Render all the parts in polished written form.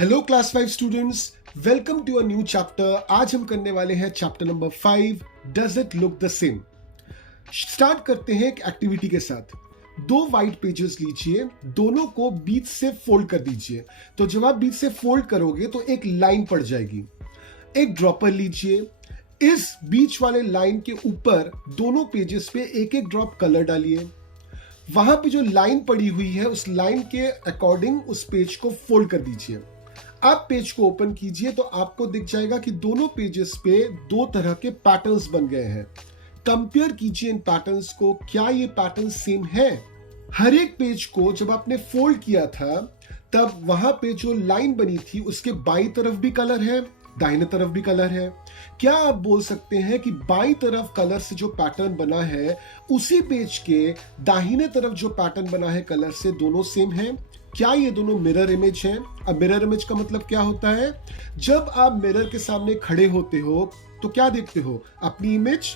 Hello class 5 students, welcome to a new chapter. आज हम करने वाले हैं chapter number 5, does it look the same. Start करते हैं एक एक्टिविटी के साथ। दो वाइट पेजेस लीजिए, दोनों को बीच से फोल्ड कर दीजिए। तो जब आप बीच से फोल्ड करोगे तो एक लाइन पड़ जाएगी। एक ड्रॉपर लीजिए, इस बीच वाले लाइन के ऊपर दोनों पेजेस पे एक एक ड्रॉप कलर डालिए। वहां पे जो लाइन पड़ी हुई है उस लाइन के अकॉर्डिंग उस पेज को फोल्ड कर दीजिए। आप पेज को ओपन कीजिए तो आपको दिख जाएगा कि दोनों पेजेस पे दो तरह के पैटर्न्स बन गए हैं। कंपेयर कीजिए इन पैटर्न्स को, क्या ये पैटर्न सेम है? हर एक पेज को जब आपने फोल्ड किया था तब वहां पे जो लाइन बनी थी उसके बाईं तरफ भी कलर है, दाहिने तरफ भी कलर है। क्या आप बोल सकते हैं कि बाईं तरफ कलर से जो पैटर्न बना है उसी पेज के दाहिने तरफ जो पैटर्न बना है कलर से, दोनों सेम है? क्या ये दोनों मिरर इमेज हैं? अब मिरर इमेज का मतलब क्या होता है? जब आप मिरर के सामने खड़े होते हो तो क्या देखते हो? अपनी इमेज।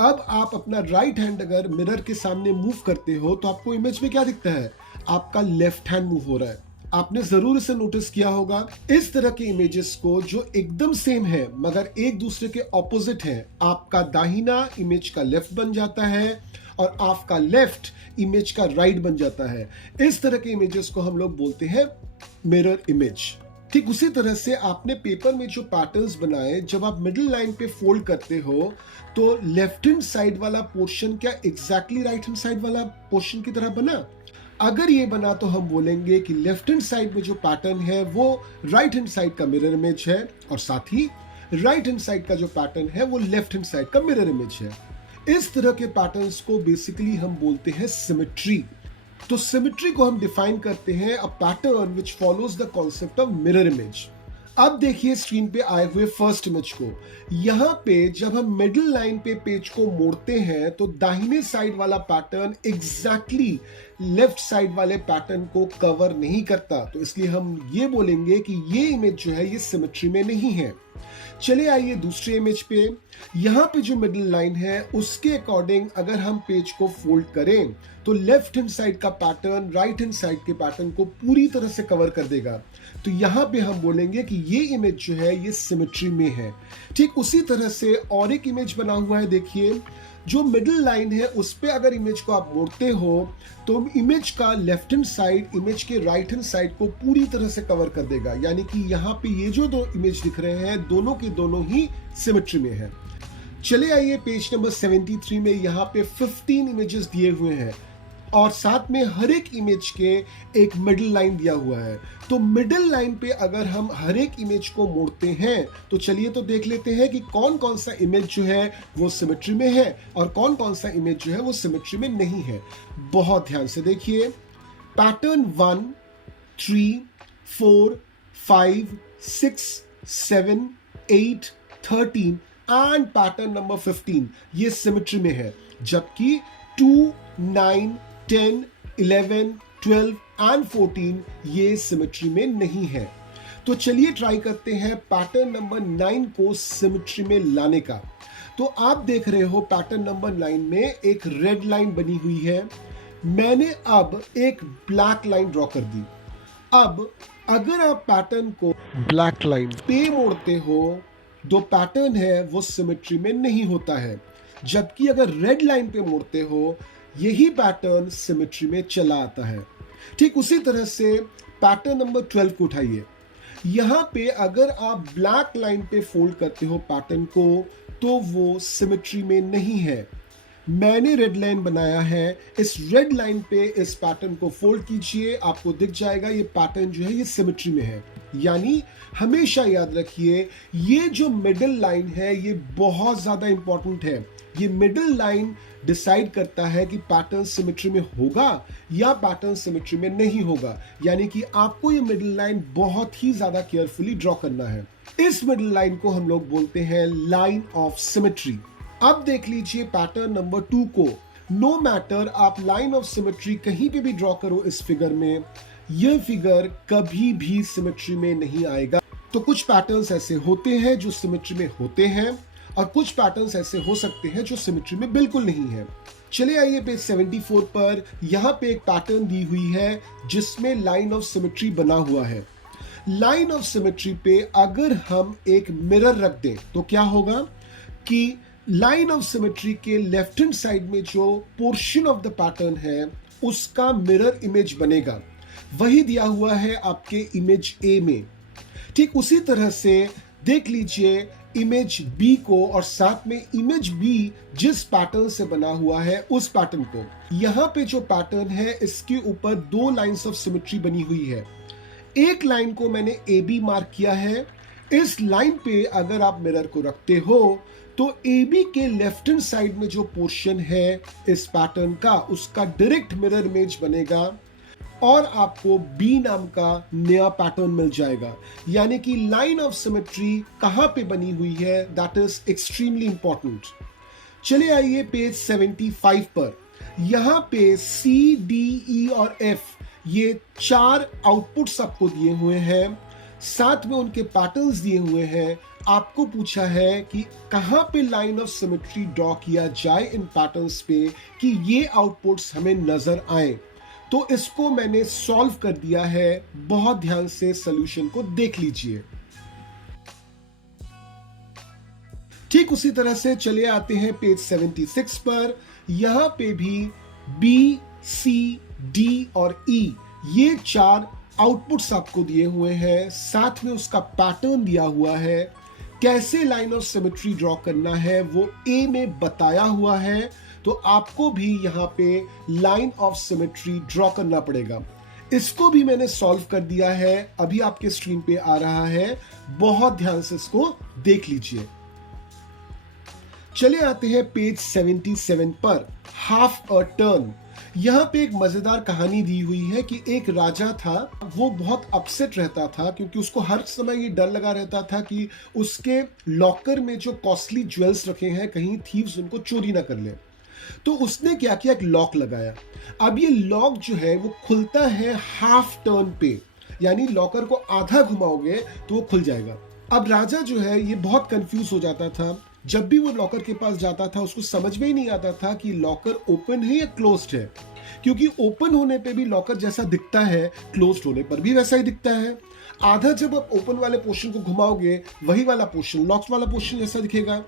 अब आप अपना राइट हैंड अगर मिरर के सामने मूव करते हो तो आपको इमेज में क्या दिखता है? आपका लेफ्ट हैंड मूव हो रहा है। आपने जरूर इसे नोटिस किया होगा। इस तरह के इमेजेस को जो एकदम सेम है मगर एक दूसरे के ऑपोजिट है, आपका दाहिना इमेज का लेफ्ट बन जाता है और आपका लेफ्ट इमेज का राइट बन जाता है। इस तरह के इमेजेस को हम लोग बोलते हैं मिरर इमेज। ठीक उसी तरह से आपने पेपर में जो पैटर्न्स बनाए, जब आप मिडिल लाइन पे फोल्ड करते हो तो लेफ्ट हैंड साइड वाला पोर्शन क्या एग्जैक्टली राइट हैंड साइड वाला पोर्शन की तरह बना? अगर ये बना तो हम बोलेंगे कि लेफ्ट हैंड साइड में जो पैटर्न है वो राइट हैंड साइड का मिरर इमेज है और साथ ही राइट हैंड साइड का जो पैटर्न है वो लेफ्ट हैंड साइड का मिरर इमेज है। इस तरह के पैटर्न्स को बेसिकली हम बोलते हैं सिमेट्री। तो सिमेट्री को हम डिफाइन करते हैं a pattern which follows the concept of mirror image. अब देखिए स्क्रीन पे आए हुए फर्स्ट इमेज को। यहाँ पे जब हम मिडिल लाइन पे पेज को मोड़ते हैं तो दाहिने साइड वाला पैटर्न एग्जैक्टली लेफ्ट साइड वाले पैटर्न को कवर नहीं करता, तो इसलिए हम ये बोलेंगे कि ये इमेज जो है ये सिमेट्री में नहीं है। चले आइए दूसरे इमेज पे। यहाँ पे जो मिडिल लाइन है उसके अकॉर्डिंग अगर हम पेज को फोल्ड करें तो लेफ्ट हैंड साइड का पैटर्न राइट हैंड साइड के पैटर्न को पूरी तरह से कवर कर देगा। तो यहाँ पे हम बोलेंगे कि ये इमेज जो है ये सिमेट्री में है। ठीक उसी तरह से और एक इमेज बना हुआ है। देखिए जो मिडिल लाइन है उस पे अगर इमेज को आप मोड़ते हो तो इमेज का लेफ्ट हैंड साइड इमेज के राइट हैंड साइड को पूरी तरह से कवर कर देगा। यानी कि यहाँ पे ये जो दो इमेज दिख रहे हैं दोनों के दोनों ही सिमेट्री में है। चले आइए पेज नंबर 73 में। यहाँ पे 15 इमेजेस दिए हुए हैं और साथ में हर एक इमेज के एक मिडिल लाइन दिया हुआ है। तो मिडिल लाइन पे अगर हम हर एक इमेज को मोड़ते हैं तो चलिए तो देख लेते हैं कि कौन कौन सा इमेज जो है वो सिमेट्री में है और कौन कौन सा इमेज जो है वो सिमेट्री में नहीं है। बहुत ध्यान से देखिए। पैटर्न 1, 3, 4, 5, 6, 7, 8, 13 एंड पैटर्न नंबर 15 ये सिमेट्री में है, जबकि 2, 9, 10, 11, 12 एंड 14 ये सिमेट्री में नहीं है। तो चलिए ट्राई करते हैं पैटर्न नंबर 9 को सिमेट्री में लाने का। तो आप देख रहे हो पैटर्न नंबर 9 में एक रेड लाइन बनी हुई है। मैंने अब एक ब्लैक लाइन ड्रॉ कर दी। अब अगर आप पैटर्न को ब्लैक लाइन पे मोड़ते हो जो पैटर्न है वो सिमेट्री में नहीं होता है, जबकि अगर रेड लाइन पे मोड़ते हो यही पैटर्न सिमेट्री में चला आता है। ठीक उसी तरह से पैटर्न नंबर 12 को उठाइए। यहां पे अगर आप ब्लैक लाइन पे फोल्ड करते हो पैटर्न को तो वो सिमेट्री में नहीं है। मैंने रेड लाइन बनाया है, इस रेड लाइन पे इस पैटर्न को फोल्ड कीजिए, आपको दिख जाएगा ये पैटर्न जो है ये सिमेट्री में है। यानी हमेशा याद रखिए ये जो मिडिल लाइन है ये बहुत ज्यादा इंपॉर्टेंट है। ये मिडिल लाइन डिसाइड करता है कि पैटर्न सिमेट्री में होगा या पैटर्न सिमेट्री में नहीं होगा। यानी कि आपको ये मिडिल लाइन बहुत ही ज्यादा केयरफुली ड्रॉ करना है। इस मिडिल लाइन को हम लोग बोलते हैं लाइन ऑफ सिमेट्री। अब देख लीजिए पैटर्न नंबर 2 को। नो मैटर आप लाइन ऑफ सिमेट्री कहीं पे भी ड्रॉ करो इस फिगर में, यह फिगर कभी भी सिमेट्री में नहीं आएगा। तो कुछ पैटर्न्स ऐसे होते हैं जो सिमेट्री में होते हैं और कुछ पैटर्न्स ऐसे हो सकते हैं जो सिमेट्री में बिल्कुल नहीं है। चले आइए पेज 74 पर। यहाँ पे एक पैटर्न दी हुई है जिसमें लाइन ऑफ सिमेट्री बना हुआ है। लाइन ऑफ सिमेट्री पे अगर हम एक मिरर रख दें तो क्या होगा कि लाइन ऑफ सिमेट्री के लेफ्ट हैंड साइड में जो पोर्शन ऑफ द पैटर्न है उसका मिरर इमेज बनेगा। वही दिया हुआ है आपके इमेज ए में। ठीक उसी तरह से देख लीजिए इमेज बी को और साथ में इमेज बी जिस पैटर्न से बना हुआ है उस पैटर्न को। यहां पे जो पैटर्न है इसके ऊपर दो लाइंस ऑफ सिमेट्री बनी हुई है। एक लाइन को मैंने ए बी मार्क किया है। इस लाइन पे अगर आप मिरर को रखते हो तो ए बी के लेफ्ट हैंड साइड में जो पोर्शन है इस पैटर्न का उसका डायरेक्ट मिरर इमेज बनेगा और आपको बी नाम का नया पैटर्न मिल जाएगा। यानी कि लाइन ऑफ सिमेट्री कहां पे बनी हुई है दैट इज एक्सट्रीमली इंपॉर्टेंट। चलिए आइए पेज 75 पर। यहां पे सी डी ई और एफ ये 4 आउटपुट्स आपको दिए हुए हैं, साथ में उनके पैटर्न्स दिए हुए हैं। आपको पूछा है कि कहां पे लाइन ऑफ सिमेट्री ड्रॉ किया जाए इन पैटर्न्स पे कि ये आउटपुट्स हमें नजर आए। तो इसको मैंने सॉल्व कर दिया है, बहुत ध्यान से सॉल्यूशन को देख लीजिए। ठीक उसी तरह से चले आते हैं पेज 76 पर। यहां पे भी बी सी डी और ई ये 4 आउटपुट्स आपको दिए हुए हैं, साथ में उसका पैटर्न दिया हुआ है। कैसे लाइन ऑफ सिमेट्री ड्रॉ करना है वो ए में बताया हुआ है, तो आपको भी यहां पे लाइन ऑफ सिमेट्री ड्रॉ करना पड़ेगा। इसको भी मैंने सॉल्व कर दिया है, अभी आपके स्क्रीन पे आ रहा है, बहुत ध्यान से इसको देख लीजिए। चले आते हैं पेज 77 पर, हाफ अ टर्न। यहां पे एक मजेदार कहानी दी हुई है कि एक राजा था, वो बहुत अपसेट रहता था क्योंकि उसको हर समय ये डर लगा रहता था कि उसके लॉकर में जो कॉस्टली ज्वेल्स रखे हैं कहीं थीव्स उनको चोरी ना कर ले। तो उसने क्या किया, एक लॉक लगाया। अब ये लॉक जो है वो खुलता है हाफ टर्न पे, यानी लॉकर को आधा घुमाओगे तो वो खुल जाएगा। अब राजा जो है ये बहुत कंफ्यूज हो जाता था। जब भी वो लॉकर के पास जाता था उसको समझ में ही नहीं आता था कि लॉकर ओपन है या क्लोज्ड है, क्योंकि ओपन होने पे भी लॉकर जैसा दिखता है, क्लोज्ड होने पर भी वैसा ही दिखता है। आधा जब आप ओपन वाले पोर्शन को घुमाओगे वही वाला पोर्शन लॉक्ड वाला पोर्शन जैसा दिखेगा।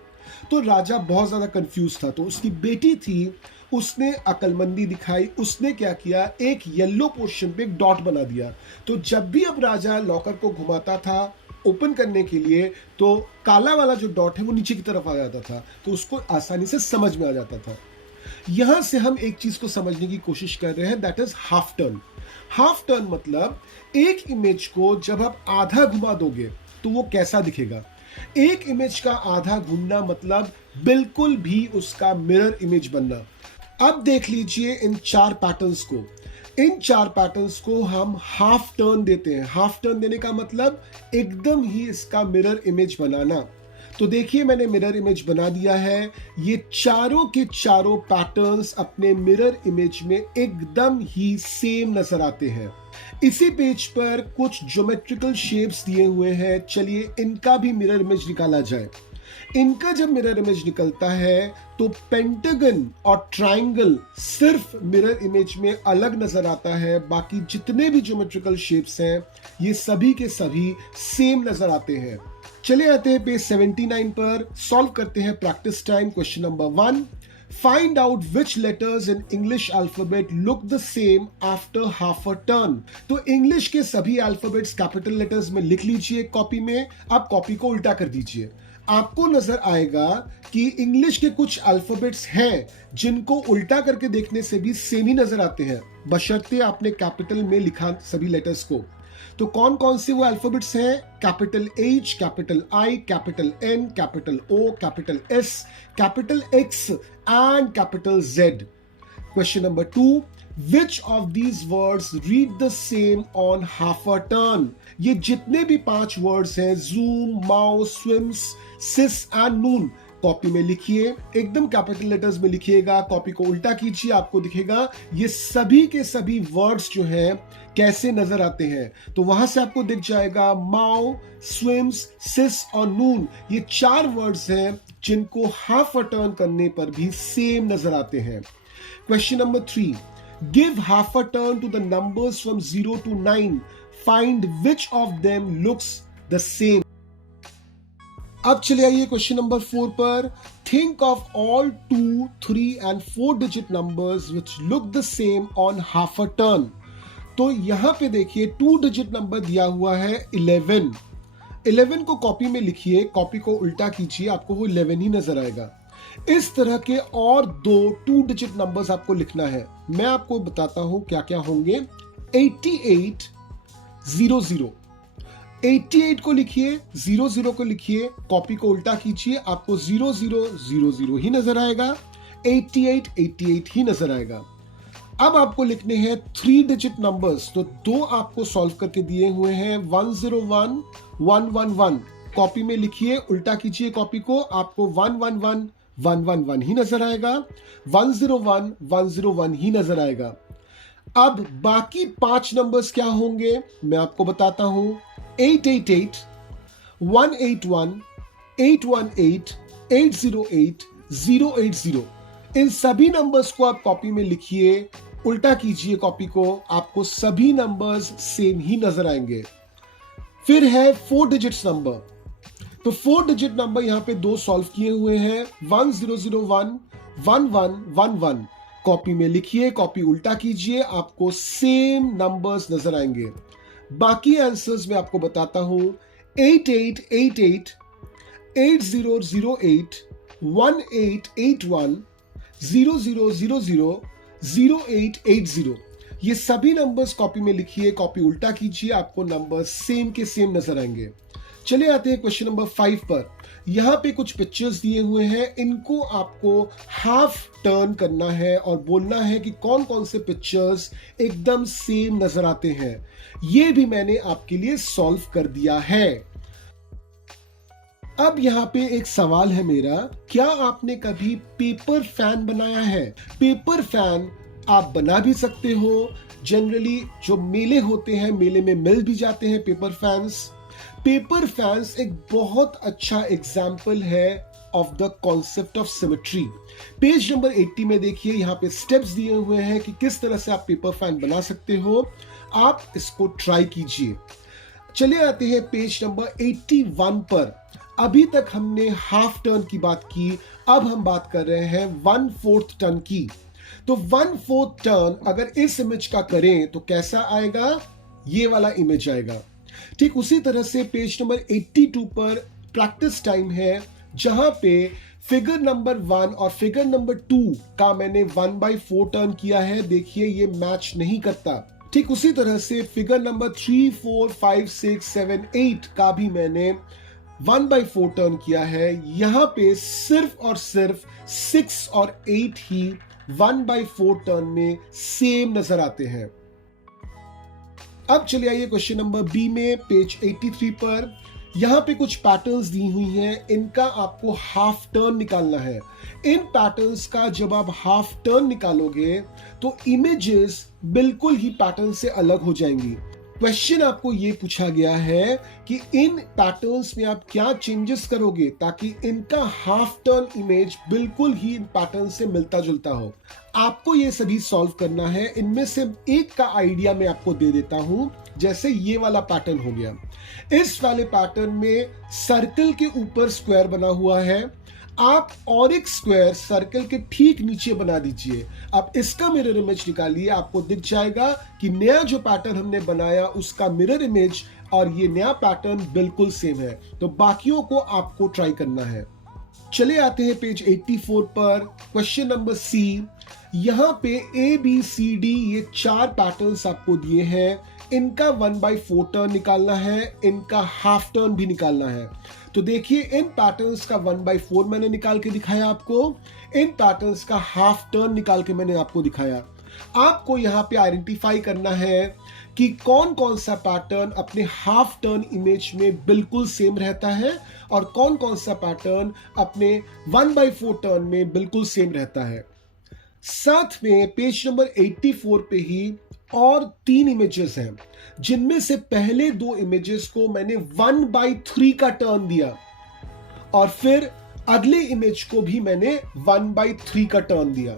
तो राजा बहुत ज्यादा कंफ्यूज था। तो उसकी बेटी थी, उसने अकलमंदी दिखाई। उसने क्या किया, एक येलो पोर्शन पे एक डॉट बना दिया। तो जब भी अब राजा लॉकर को घुमाता था ओपन करने के लिए तो काला वाला जो डॉट है वो नीचे की तरफ आ जाता था, तो उसको आसानी से समझ में आ जाता था। यहां से हम एक चीज को समझने की कोशिश कर रहे हैं, that is half turn. Half turn मतलब एक इमेज को जब आप आधा घुमा दोगे तो वो कैसा दिखेगा। एक इमेज का आधा घूमना मतलब बिल्कुल भी उसका मिरर इमेज बनना। अब देख लीजिए इन 4 पैटर्न्स को। इन 4 पैटर्न्स को हम हाफ टर्न देते हैं। हाफ टर्न देने का मतलब एकदम ही इसका मिरर इमेज बनाना। तो देखिए मैंने मिरर इमेज बना दिया है। ये चारों के चारों पैटर्न्स अपने मिरर इमेज में एकदम ही सेम नजर आते हैं। इसी पेज पर कुछ ज्योमेट्रिकल शेप्स दिए हुए हैं, चलिए इनका भी मिरर इमेज निकाला जाए। इनका जब मिरर इमेज निकलता है तो पेंटागन और ट्रायंगल सिर्फ मिरर इमेज में अलग नजर आता है, बाकी जितने भी ज्योमेट्रिकल शेप्स हैं ये सभी के सभी सेम नजर आते हैं। चले आते हैं पेज 79 पर, सॉल्व करते हैं practice time. Question number 1, find out which letters in English alphabet look the same after half a turn. तो इंग्लिश के सभी अल्फाबेट्स कैपिटल लेटर्स में लिख लीजिए कॉपी में। आप कॉपी को उल्टा कर दीजिए, आपको नजर आएगा कि इंग्लिश के कुछ अल्फाबेट्स हैं जिनको उल्टा करके देखने से भी सेम ही नजर आते हैं, बशर्ते आपने कैपिटल में लिखा सभी लेटर्स को। तो कौन कौन से वो अल्फाबेट्स हैं, capital H, capital I, capital N, capital O, capital S, capital X and capital Z। Question number 2, Which of these words read the same on half a turn? ये जितने भी 5 वर्ड्स हैं, zoom, mouse, swims, sis and noon, copy में लिखिए, एकदम capital letters में लिखिएगा, copy को उल्टा कीजिए, आपको दिखेगा ये सभी के सभी वर्ड्स जो हैं कैसे नजर आते हैं। तो वहां से आपको दिख जाएगा माउ, स्विम्स, सिस और नून, ये 4 वर्ड्स हैं जिनको हाफ अ टर्न करने पर भी सेम नजर आते हैं। Question number 3, give half a turn to the numbers from 0 to 9, find which of them looks the same. अब चले आइए क्वेश्चन नंबर 4 पर। Think of all 2, 3 and 4 digit numbers which look the same on half a turn. तो यहां पे देखिए 2 digit number दिया हुआ है 11। 11 को कॉपी में लिखिए, कॉपी को उल्टा कीजिए, आपको वो 11 ही नजर आएगा। इस तरह के और 2 डिजिट नंबर्स आपको लिखना है। मैं आपको बताता हूं क्या क्या होंगे। 88 00, 88 को लिखिए, 00 को लिखिए, कॉपी को उल्टा कीजिए, आपको 0000 ही नजर आएगा, 88 ही नजर आएगा। अब आपको लिखने हैं 3 डिजिट नंबर्स, तो 2 आपको सॉल्व करके दिए हुए हैं, 101 111, कॉपी में लिखिए, उल्टा कीजिए कॉपी को, आपको 111 111 ही नजर आएगा, 101 101 ही नजर आएगा। अब बाकी 5 नंबर्स क्या होंगे मैं आपको बताता हूं। 888 181 818 808 080, इन सभी नंबर्स को आप कॉपी में लिखिए, उल्टा कीजिए कॉपी को, आपको सभी नंबर्स सेम ही नजर आएंगे। फिर है 4 डिजिट्स नंबर, तो 4 डिजिट नंबर यहां पे 2 सॉल्व किए हुए हैं, 1001 1111, कॉपी में लिखिए, कॉपी उल्टा कीजिए, आपको सेम नंबर्स नजर आएंगे। बाकी आंसर्स मैं आपको बताता हूं, 8888 8008 1881 0000 0880, ये सभी नंबर्स कॉपी में लिखिए, कॉपी उल्टा कीजिए, आपको नंबर्स सेम के सेम नजर आएंगे। चले आते हैं क्वेश्चन नंबर 5 पर। यहां पे कुछ पिक्चर्स दिए हुए हैं, इनको आपको हाफ टर्न करना है और बोलना है कि कौन कौन से पिक्चर्स एकदम सेम नजर आते हैं। ये भी मैंने आपके लिए सॉल्व कर दिया है। अब यहां पे एक सवाल है मेरा, क्या आपने कभी पेपर फैन बनाया है? पेपर फैन आप बना भी सकते हो, जनरली जो मेले होते हैं, मेले में मिल भी जाते हैं पेपर फैंस। पेपर फैंस एक बहुत अच्छा एग्जाम्पल है of the concept of symmetry. Page number 80 में देखिए, यहां पे स्टेप्स दिए हुए हैं कि किस तरह से आप पेपर फैन बना सकते हो, आप इसको ट्राई कीजिए। चले आते हैं पेज नंबर 81 पर। अभी तक हमने हाफ टर्न की बात की, अब हम बात कर रहे हैं 1/4 टर्न की। तो 1/4 टर्न अगर इस इमेज का करें तो कैसा आएगा? ये वाला इमेज आएगा। ठीक उसी तरह से पेज नंबर 82 पर प्रैक्टिस टाइम है, जहां पे फिगर नंबर 1 और फिगर नंबर 2 का मैंने 1/4 टर्न किया है। देखिए ये मैच नहीं करता। ठीक उसी तरह से फिगर नंबर 3, 4, 5, 6, 7, 8 का भी मैंने 1/4 टर्न किया है। यहां पे सिर्फ और सिर्फ 6 और 8 ही 1/4 टर्न में सेम नजर आते हैं। अब चले आइए क्वेश्चन नंबर बी में, पेज 83 पर। यहां पे कुछ पैटर्न्स दी हुई हैं, इनका आपको हाफ टर्न निकालना है। इन पैटर्न्स का जब आप हाफ टर्न निकालोगे तो इमेजेस बिल्कुल ही पैटर्न से अलग हो जाएंगी। क्वेश्चन आपको ये पूछा गया है कि इन पैटर्न्स में आप क्या चेंजेस करोगे ताकि इनका हाफ टर्न इमेज बिल्कुल ही इन पैटर्न से मिलता जुलता हो। आपको ये सभी सॉल्व करना है। इनमें से एक का आइडिया मैं आपको दे देता हूं, जैसे ये वाला पैटर्न हो गया। इस वाले पैटर्न में सर्कल के ऊपर स्क्वायर बना हुआ है, आप और एक स्क्वायर सर्कल के ठीक नीचे बना दीजिए। अब इसका मिरर इमेज निकालिए, आपको दिख जाएगा कि नया जो पैटर्न हमने बनाया उसका मिरर इमेज और ये नया पैटर्न बिल्कुल सेम है। तो बाकियों को आपको ट्राई करना है। चले आते हैं पेज 84 पर, क्वेश्चन नंबर सी। यहां पे ए बी सी डी ये 4 पैटर्न्स आपको दिए हैं, इनका 1/4 टर्न निकालना है, इनका हाफ टर्न भी निकालना है। तो देखिए इन पैटर्न्स का 1/4 मैंने निकाल के दिखाया आपको, इन पैटर्न्स का हाफ टर्न निकाल के मैंने आपको दिखाया। आपको यहां पे आइडेंटिफाई करना है कि कौन कौन सा पैटर्न अपने हाफ टर्न इमेज में बिल्कुल सेम रहता है और कौन कौन सा पैटर्न अपने 1/4 टर्न में बिल्कुल सेम रहता है। साथ में पेज नंबर 84 पे ही और 3 इमेजेस हैं, जिनमें से पहले 2 इमेजेस को मैंने 1/3 का टर्न दिया और फिर अगले इमेज को भी मैंने 1/3 का टर्न दिया।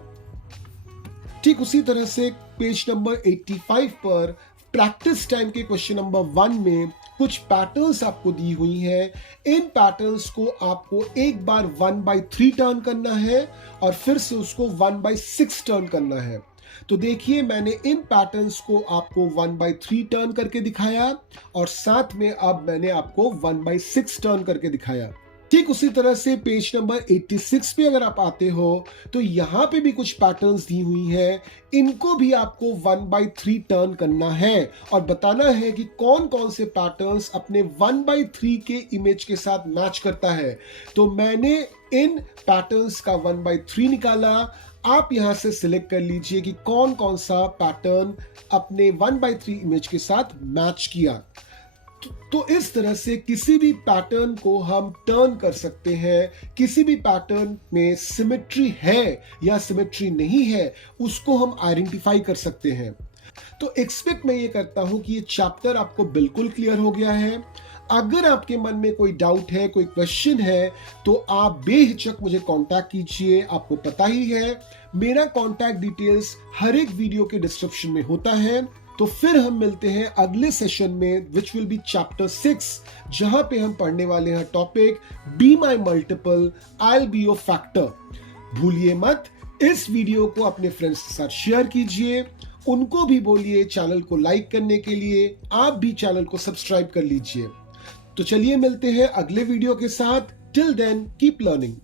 ठीक उसी तरह से पेज नंबर 85 पर प्रैक्टिस टाइम के क्वेश्चन नंबर 1 में कुछ पैटर्न्स आपको दी हुई हैं। इन पैटर्न्स को आपको एक बार 1/3 टर्न करना है और फिर से उसको 1/6 टर्न करना है। तो देखिए, मैंने इन पैटर्न्स को आपको 1/3 टर्न करके दिखाया और साथ में अब मैंने आपको 1/6 टर्न करके दिखाया। ठीक उसी तरह से पेज नंबर 86 पे अगर आप आते हो तो यहां पे भी कुछ पैटर्न्स दी हुई हैं। इनको भी आपको 1/3 टर्न करना है और बताना है कि कौन कौन से पैटर्न्स अपने 1/3 के इमेज के साथ मैच करता है। तो मैंने इन पैटर्न्स का 1/3 निकाला। आप यहां से सिलेक्ट कर लीजिए कि कौन कौन सा पैटर्न अपने 1/3 इमेज के साथ मैच किया। तो इस तरह से किसी भी पैटर्न को हम टर्न कर सकते हैं। किसी भी पैटर्न में सिमेट्री है या सिमेट्री नहीं है, उसको हम आइडेंटिफाई कर सकते हैं। तो एक्सपेक्ट मैं ये करता हूं कि ये चैप्टर आपको बिल्कुल क्लियर हो गया है। अगर आपके मन में कोई डाउट है, कोई क्वेश्चन है, तो आप बेहिचक मुझे कांटेक्ट कीजिए। आपको पता ही है, मेरा कांटेक्ट डिटेल्स हर एक वीडियो के डिस्क्रिप्शन में होता है। तो फिर हम मिलते हैं अगले सेशन में, विच विल बी चैप्टर 6, जहां पे हम पढ़ने वाले हैं topic be my multiple, I will be your factor. भूलिए मत, इस वीडियो को अपने फ्रेंड्स के साथ शेयर कीजिए। उनको भी बोलिए चैनल को लाइक करने के लिए। आप भी चैनल को सब्सक्राइब कर लीजिए। तो चलिए मिलते हैं अगले वीडियो के साथ। Till then keep learning.